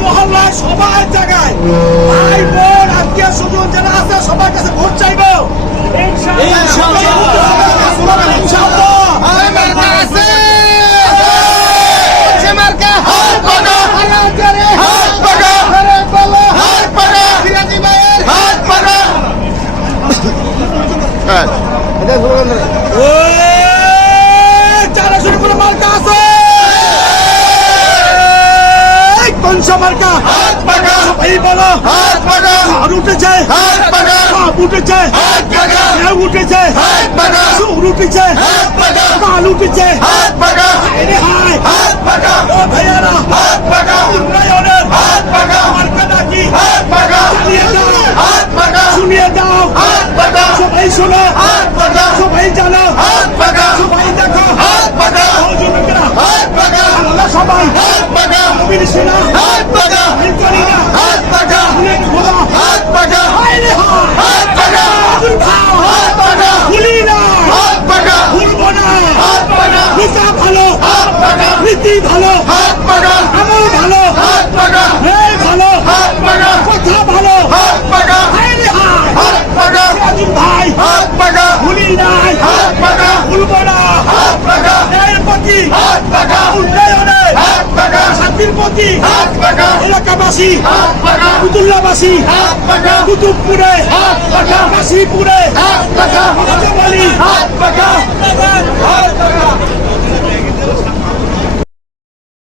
মহল্লায় সবার জায়গায় ভাই বোন আত্মীয় স্বজন যারা আছে সবার কাছে ভোট চাইবো মার্কা এই বলো উঠেছে উঠেছে উঠেছে উঠেছে মাল উঠেছে ভাইয়ারা উন্নয়নের মার্কা নাকি শুনিয়ে দাও সবাই শোনো সবাই জানো সবাই দেখো সবাই ভালো আমল ভালো ভালো কথা ভালো ভাই ভুলি নাই ভুলবো না এর প্রতি উন্নয়নে শান্তির প্রতি এলাকাবাসী কুতুল্লাবাসী কুতুবপুরে কাশীপুরে